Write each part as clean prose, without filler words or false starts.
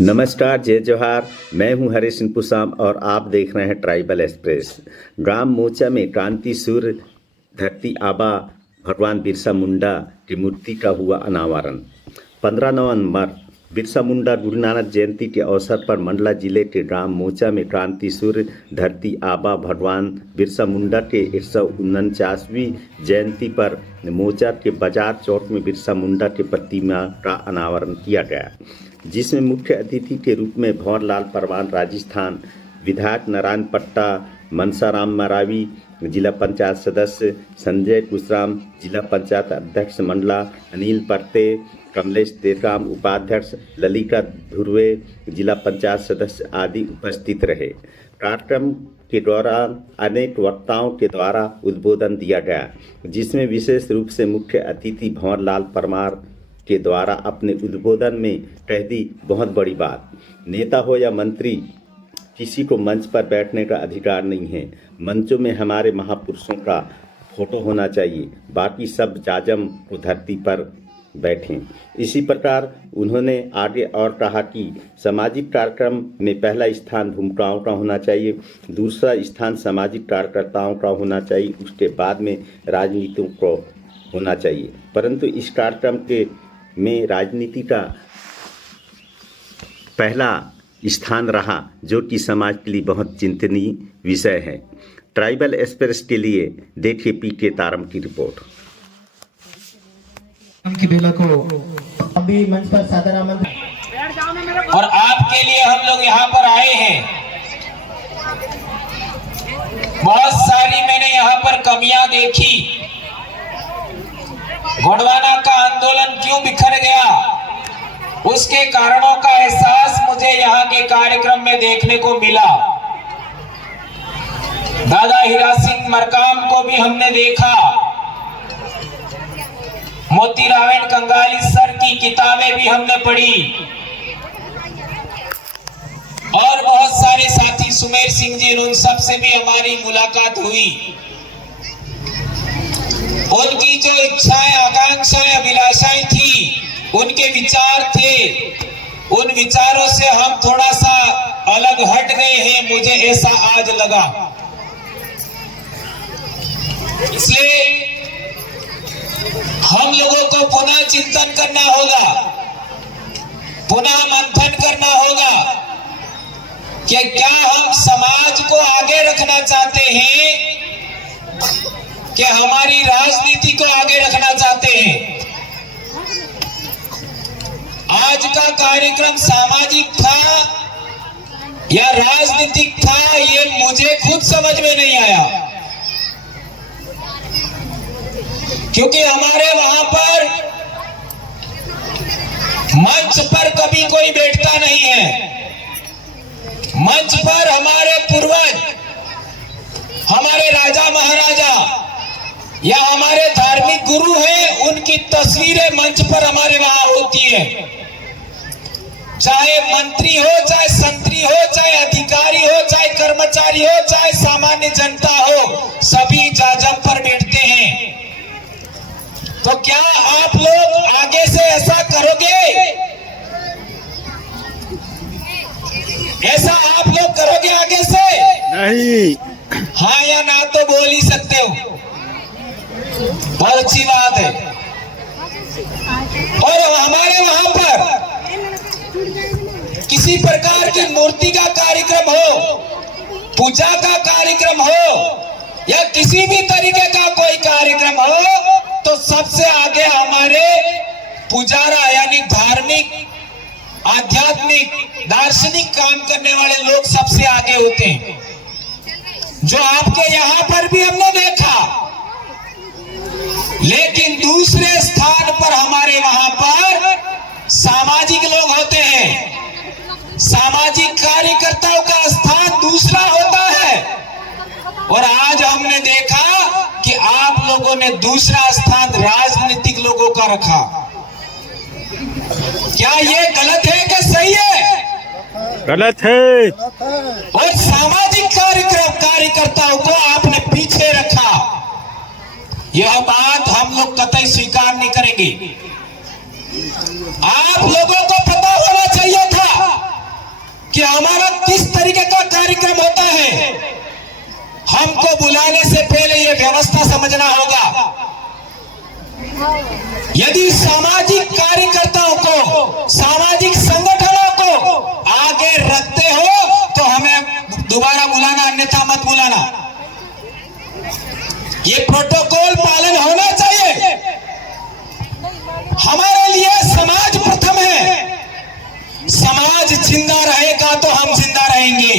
नमस्कार, जय जोहार। मैं हूं हरीश सिंह पुसाम और आप देख रहे हैं ट्राइबल एक्सप्रेस। ग्राम मोचा में क्रांति सूर्य धरती आबा भगवान बिरसा मुंडा की मूर्ति का हुआ अनावरण। 15 नवंबर बिरसा मुंडा गुरु नानक जयंती के अवसर पर मंडला जिले के ग्राम मोचा में क्रांति सूर्य धरती आबा भगवान बिरसा मुंडा के 149वीं जयंती पर मोचा के बाजार चौक में बिरसा मुंडा की प्रतिमा का अनावरण किया गया, जिसमें मुख्य अतिथि के रूप में भंवरलाल परमार राजस्थान, विधायक नारायण पट्टा, मनसाराम मरावी जिला पंचायत सदस्य, संजय कुशराम जिला पंचायत अध्यक्ष मंडला, अनिल परते, कमलेश तेराम उपाध्यक्ष, ललिता धुर्वे जिला पंचायत सदस्य आदि उपस्थित रहे। कार्यक्रम के दौरान अनेक वक्ताओं के द्वारा उद्बोधन दिया गया, जिसमें विशेष रूप से मुख्य अतिथि भंवरलाल परमार के द्वारा अपने उद्बोधन में कह दी बहुत बड़ी बात। नेता हो या मंत्री, किसी को मंच पर बैठने का अधिकार नहीं है। मंचों में हमारे महापुरुषों का फोटो होना चाहिए, बाकी सब जाजम को धरती पर बैठें। इसी प्रकार उन्होंने आगे और कहा कि सामाजिक कार्यक्रम में पहला स्थान भूमिकाओं का होना चाहिए, दूसरा स्थान सामाजिक कार्यकर्ताओं का होना चाहिए, उसके बाद में राजनीतियों को होना चाहिए। परंतु इस कार्यक्रम के में राजनीति का पहला स्थान रहा, जो कि समाज के लिए बहुत चिंतनीय विषय है। ट्राइबल एक्सप्रेस के लिए देखिए पीके तारम की रिपोर्ट। की बेला को अभी मंच पर सादर आमंत्रण और आपके लिए हम लोग यहाँ पर आए हैं। बहुत सारी मैंने यहाँ पर कमियां देखी। गोंडवाना का आंदोलन क्यों बिखर गया, उसके कारणों का एहसास मुझे यहाँ के कार्यक्रम में देखने को मिला। दादा हीरा सिंह मरकाम को भी हमने देखा। मोतीरावण कंगाली सर की किताबें भी हमने पढ़ी और बहुत सारे साथी सुमेर सिंह जी, उन सब से भी हमारी मुलाकात हुई। उनकी जो इच्छाएं, आकांक्षाएं, अभिलाषाएं थी, उनके विचार थे, उन विचारों से हम थोड़ा सा अलग हट गए हैं, मुझे ऐसा आज लगा। इसलिए हम लोगों को पुनः चिंतन करना होगा, पुनः मंथन करना होगा कि क्या हम समाज को आगे रखना चाहते हैं कि हमारी राजनीति को आगे रखना चाहते हैं। आज का कार्यक्रम सामाजिक था या राजनीतिक था, ये मुझे खुद समझ में नहीं आया, क्योंकि हमारे वहां पर मंच पर कभी कोई बैठता नहीं है। मंच पर हमारे पूर्वज, हमारे राजा महाराजा या हमारे धार्मिक गुरु हैं, उनकी तस्वीरें मंच पर हमारे वहां होती है। चाहे मंत्री हो, चाहे संतरी हो, चाहे अधिकारी हो, चाहे कर्मचारी हो, चाहे सामान्य जनता हो, सभी जाजम पर बैठते हैं। तो क्या आप लोग आगे से ऐसा करोगे? ऐसा आप लोग करोगे आगे से? नहीं। हाँ या ना तो बोल ही सकते हो, बहुत अच्छी बात है। और हमारे वहां पर किसी प्रकार की मूर्ति का कार्यक्रम हो, पूजा का कार्यक्रम हो या किसी भी तरीके का कोई कार्यक्रम हो, तो सबसे आगे हमारे पुजारा यानी धार्मिक, आध्यात्मिक, दार्शनिक काम करने वाले लोग सबसे आगे होते हैं, जो आपके यहाँ पर भी हमने देखा। लेकिन दूसरे स्थान पर हमारे वहां पर सामाजिक लोग होते हैं। सामाजिक कार्यकर्ताओं का स्थान दूसरा होता है, और आज हमने देखा कि आप लोगों ने दूसरा स्थान राजनीतिक लोगों का रखा। क्या ये गलत है कि सही है? गलत है। और सामाजिक कार्यकर्ताओं को आपने पीछे रखा, यह बात हम लोग कतई स्वीकार नहीं करेंगे। आप लोगों को पता होना चाहिए था कि हमारा किस तरीके का कार्यक्रम होता है। हमको बुलाने से पहले यह व्यवस्था समझना होगा। यदि सामाजिक कार्यकर्ताओं को, सामाजिक संगठनों को आगे रखते हो तो हमें दोबारा बुलाना, अन्यथा मत बुलाना। ये प्रोटोकॉल पालन होना चाहिए। हमारे लिए समाज प्रथम है। समाज जिंदा रहेगा तो हम जिंदा रहेंगे।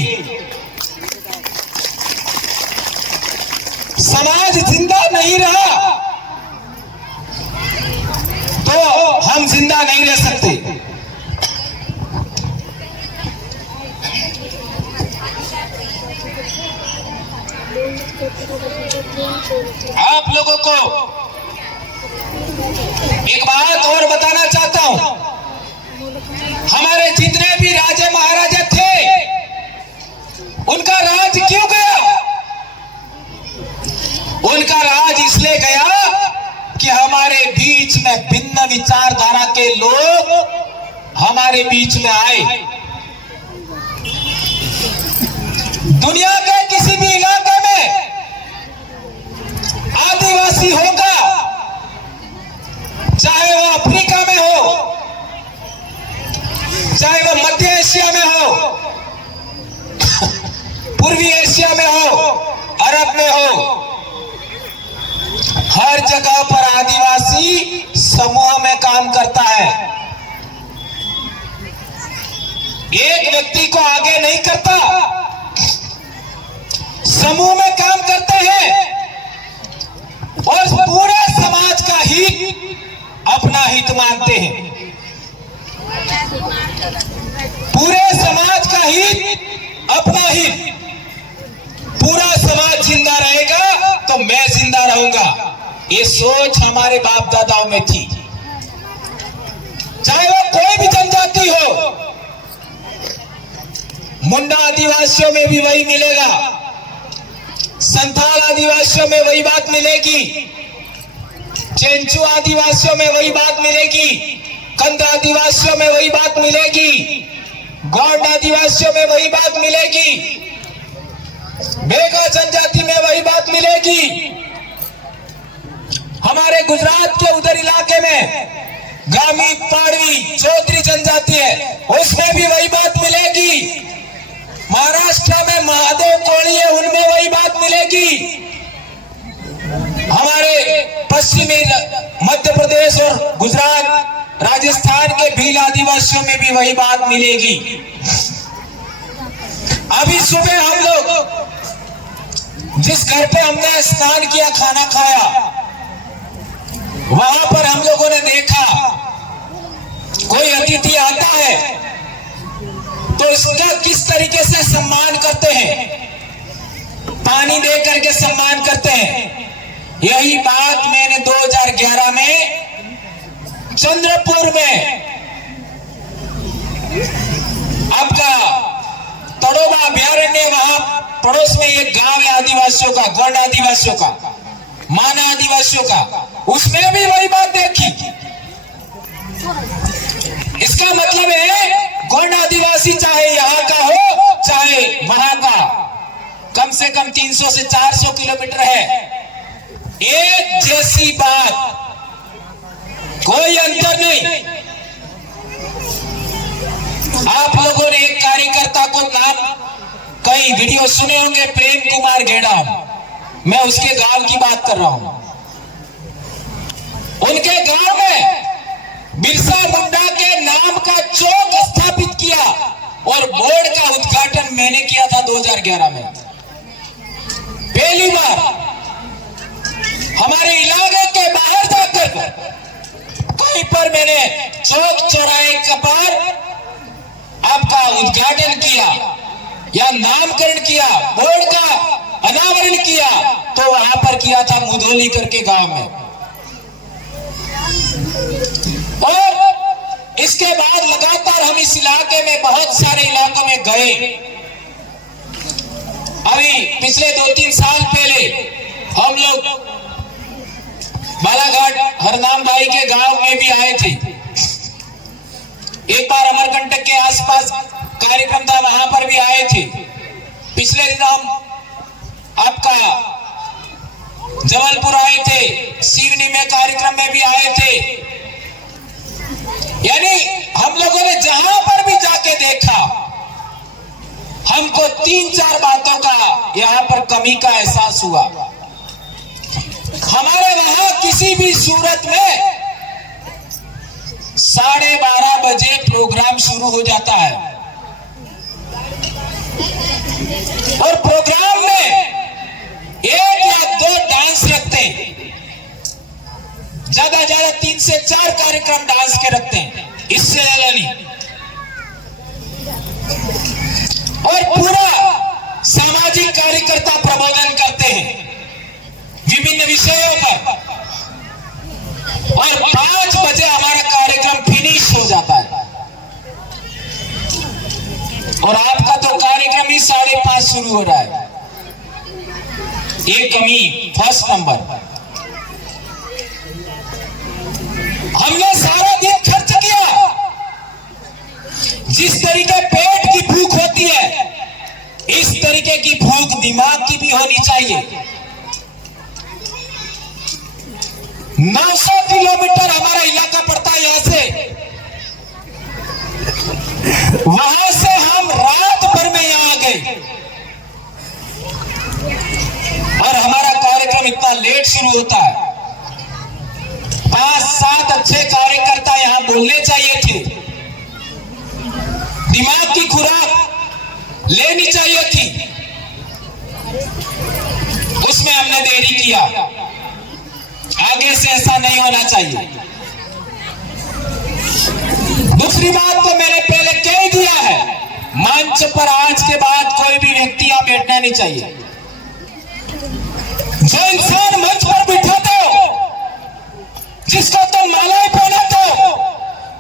समाज जिंदा नहीं रहा तो हम जिंदा नहीं रह सकते। आप लोगों को एक बात और बताना चाहता हूं। हमारे जितने भी राजे महाराजे थे, उनका राज क्यों गया? उनका राज इसलिए गया कि हमारे बीच में भिन्न विचारधारा के लोग हमारे बीच में आए। दुनिया के किसी भी इलाके में आदिवासी होगा, चाहे वो अफ्रीका में हो, चाहे वो मध्य एशिया में हो, पूर्वी एशिया में हो, अरब में हो, हर जगह पर आदिवासी समूह में काम करता है। एक व्यक्ति को आगे नहीं करता, समूह में काम करते हैं और पूरे समाज का हित अपना हित मानते हैं। पूरे समाज का हित अपना हित। पूरा समाज जिंदा रहेगा तो मैं जिंदा रहूंगा। ये सोच हमारे बाप दादाओं में थी। चाहे वो कोई भी जनजाति हो, मुंडा आदिवासियों में भी वही मिलेगा, संथाल आदिवासियों में वही बात मिलेगी, चेंचू आदिवासियों में वही बात मिलेगी, कंद आदिवासियों में वही बात मिलेगी, गौंड आदिवासियों में वही बात मिलेगी, बेगा जनजाति में वही बात मिलेगी। हमारे गुजरात के उधर इलाके में गामी, पाड़वी, चौधरी जनजाति है, उसमें भी वही बात मिलेगी। महाराष्ट्र में महादेव कोड़ी है, उनमें वही बात मिलेगी। हमारे पश्चिमी मध्य प्रदेश और गुजरात, राजस्थान के भील आदिवासियों में भी वही बात मिलेगी। अभी सुबह हम लोग जिस घर पे हमने स्नान किया, खाना खाया, वहां पर हम लोगों ने देखा कोई अतिथि आता है तो इसका किस तरीके से सम्मान करते हैं, पानी दे करके सम्मान करते हैं। यही बात मैंने 2011 में चंद्रपुर में आपका तड़ोबा अभ्यारण्य, वहां पड़ोस में एक गांव है आदिवासियों का, गौंड आदिवासियों का, माना आदिवासियों का, उसमें भी वही बात देखी। इसका मतलब है गौंड आदिवासी चाहे यहाँ का हो चाहे वहां का, कम से कम 300 से 400 किलोमीटर है, एक जैसी बात, कोई अंतर नहीं। आप लोगों ने एक कार्यकर्ता को नाम कई वीडियो सुने होंगे, प्रेम कुमार घेड़ा, मैं उसके गांव की बात कर रहा हूं। उनके गांव में बिरसा मुंडा के नाम का चौक स्थापित किया और बोर्ड का उद्घाटन मैंने किया था 2011 में। पहली बार हमारे इलाके के बाहर जाकर कहीं पर मैंने चौक चौराहे का पर आपका उद्घाटन किया या नामकरण किया, बोर्ड का अनावरण किया, तो वहां पर किया था मुधोली करके गांव में। और इसके बाद लगातार हम इस इलाके में बहुत सारे इलाकों में गए। अभी पिछले 2-3 साल पहले हम लोग बालाघाट हरनाम भाई के गांव में भी आए थे। एक बार अमरकंटक के आसपास कार्यक्रम था वहां पर भी आए थे। पिछले दिन हम आपका जबलपुर आए थे, सिवनी में कार्यक्रम में भी आए थे। यानी हम लोगों ने जहां पर भी जाके देखा, हमको 3-4 बातों का यहां पर कमी का एहसास हुआ। हमारे वहां किसी भी सूरत में 12:30 बजे प्रोग्राम शुरू हो जाता है और प्रोग्राम में 1 या 2 डांस रखते हैं, ज्यादा 3 से 4 कार्यक्रम डांस के रखते हैं, इससे ज्यादा नहीं। और पूरा सामाजिक कार्यकर्ता प्रबोधन करते हैं विभिन्न विषयों पर और 5 बजे हमारा कार्यक्रम फिनिश हो जाता है और आपका तो कार्यक्रम ही 5:30 शुरू हो रहा है। ये कमी फर्स्ट नंबर। हमने सारा दिन खर्च किया। जिस तरीके पेट की भूख होती है, इस तरीके की भूख दिमाग की भी होनी चाहिए। 900 किलोमीटर हमारा इलाका पड़ता है यहां से, वहां से हम रात भर में यहां आ गए और हमारा कार्यक्रम इतना लेट शुरू होता है। 5-7 अच्छे कार्यकर्ता यहां बोलने चाहिए थे, दिमाग की खुराक लेनी चाहिए थी, उसमें हमने देरी किया। आगे से ऐसा नहीं होना चाहिए। दूसरी बात तो मैंने पहले कह दिया है, मंच पर आज के बाद कोई भी व्यक्ति आप बैठना नहीं चाहिए। जो इंसान मंच पर बिठाते हो, जिसको तुम मालाएं पहनाते हो,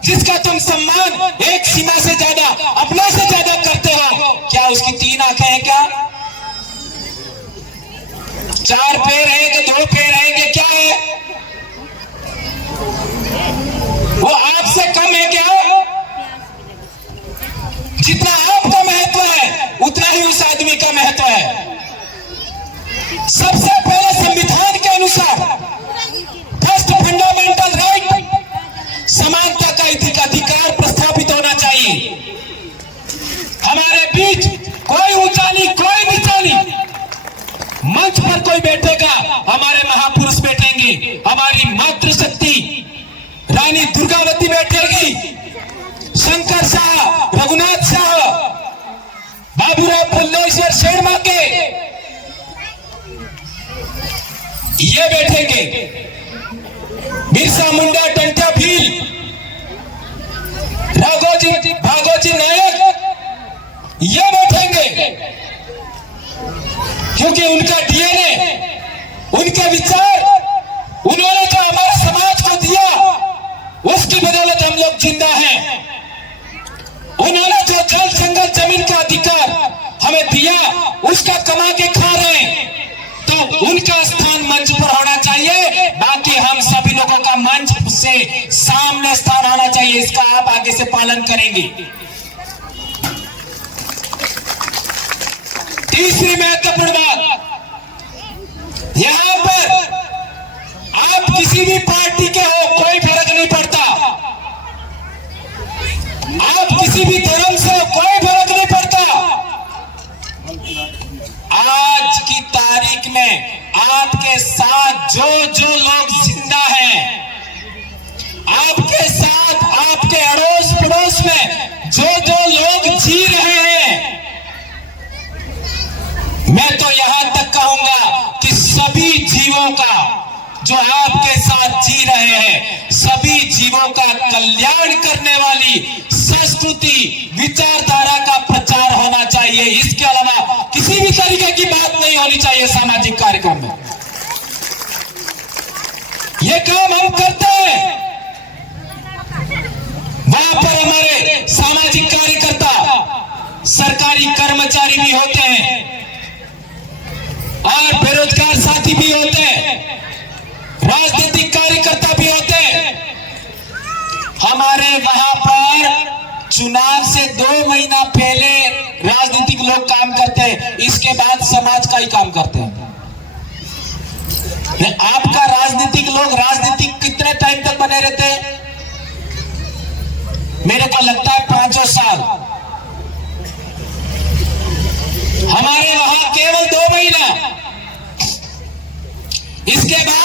जिसका तुम सम्मान एक सीमा से ज्यादा, अपने से ज्यादा करते हो, क्या उसकी 3 आंखें हैं क्या? 4 पैर है कि 2 पैर है कि क्या है? वो आपसे कम है क्या? जितना आपका महत्व है उतना ही उस आदमी का महत्व है। सबसे पहले संविधान के अनुसार फर्स्ट फंडामेंटल राइट, समानता का अधिकार प्रस्थापित होना चाहिए। हमारे बीच कोई ऊंचा नहीं, कोई नीचा नहीं। मंच पर कोई बैठेगा, हमारे महापुरुष बैठेंगे, हमारी मातृशक्ति रानी दुर्गावती बैठेगी, शंकर शाह, रघुनाथ शाह, बाबूराव फुल्लेश्वर शर्मा के ये बैठेंगे, बिरसा मुंडा, टंटा भील, भागोजी नायक ये बैठेंगे, क्योंकि उनका डीएनए, उनके विचार, उन्होंने जो हमारे समाज को दिया, उसकी बदौलत हम लोग जिंदा हैं। उन्होंने जो जल जंगल जमीन का अधिकार हमें दिया, उसका कमा के खा रहे हैं, तो उनका स्थान मंच पर होना चाहिए। बाकी हम सभी लोगों का मंच से सामने स्थान होना चाहिए। इसका आप आगे से पालन करेंगे। तीसरी महत्वपूर्ण बात, यहां पर आप किसी भी पार्टी के हो, कोई फर्क नहीं पड़ता। आप किसी भी धर्म से हो, कोई फर्क नहीं पड़ता। आज की तारीख में आपके साथ जो लोग जिंदा हैं, आपके साथ आपके अड़ोस पड़ोस में जो लोग जी रहे हैं, मैं तो यहां तक कहूंगा कि सभी जीवों का, जो आपके साथ जी रहे हैं, सभी जीवों का कल्याण करने वाली संस्कृति, विचारधारा का प्रचार होना चाहिए। इसके अलावा किसी भी तरीके की बात नहीं होनी चाहिए सामाजिक कार्यक्रम में। ये काम हम करते हैं। वहां पर हमारे सामाजिक कार्यकर्ता, सरकारी कर्मचारी भी होते हैं और बेरोजगार साथी भी होते हैं, राजनीतिक कार्यकर्ता भी होते हैं। हमारे वहां पर चुनाव से 2 महीना पहले समाज का ही काम करते हैं। आपका राजनीतिक लोग राजनीतिक कितने टाइम तक बने रहते हैं? मेरे को लगता है 5 साल। हमारे वहां केवल 2 महीना, इसके बाद